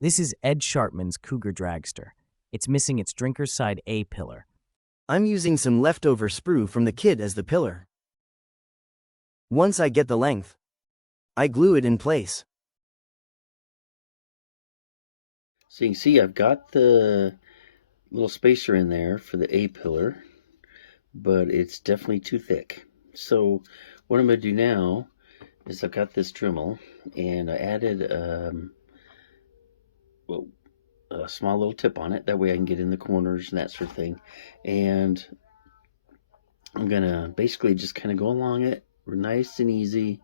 This is Ed Schartman's Cougar dragster. It's missing its drinker's side A pillar. I'm using some leftover sprue from the kit as the pillar. Once I get the length, I glue it in place. So you can see I've got the little spacer in there for the A pillar, but it's definitely too thick. So what I'm going to do now is I've got this Dremel, and I added a small little tip on it. That way I can get in the corners and that sort of thing. And I'm going to basically just kind of go along it nice and easy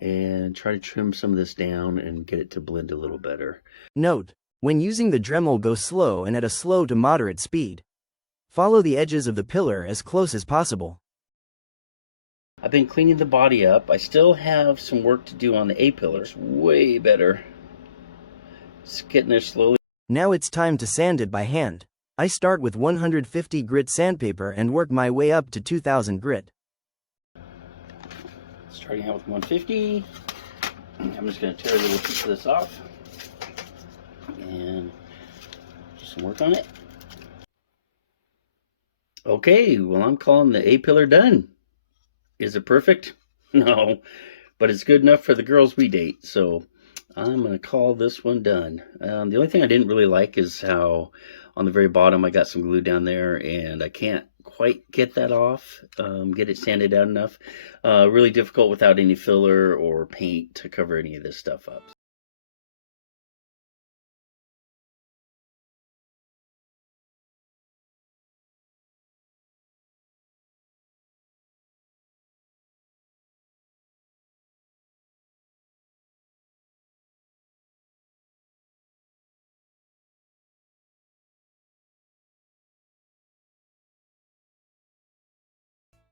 and try to trim some of this down and get it to blend a little better. Note: when using the Dremel, go slow and at a slow to moderate speed. Follow the edges of the pillar as close as possible. I've been cleaning the body up. I still have some work to do on the A pillars. Way better. Just getting there slowly. Now it's time to sand it by hand. I start with 150 grit sandpaper and work my way up to 2000 grit. Starting out with 150. I'm just going to tear a little piece of this off and do some work on it. Okay, well, I'm calling the A pillar done. Is it perfect? No, but it's good enough for the girls we date, so I'm going to call this one done. The only thing I didn't really like is how on the very bottom I got some glue down there, and I can't quite get that off, get it sanded out enough. Really difficult without any filler or paint to cover any of this stuff up.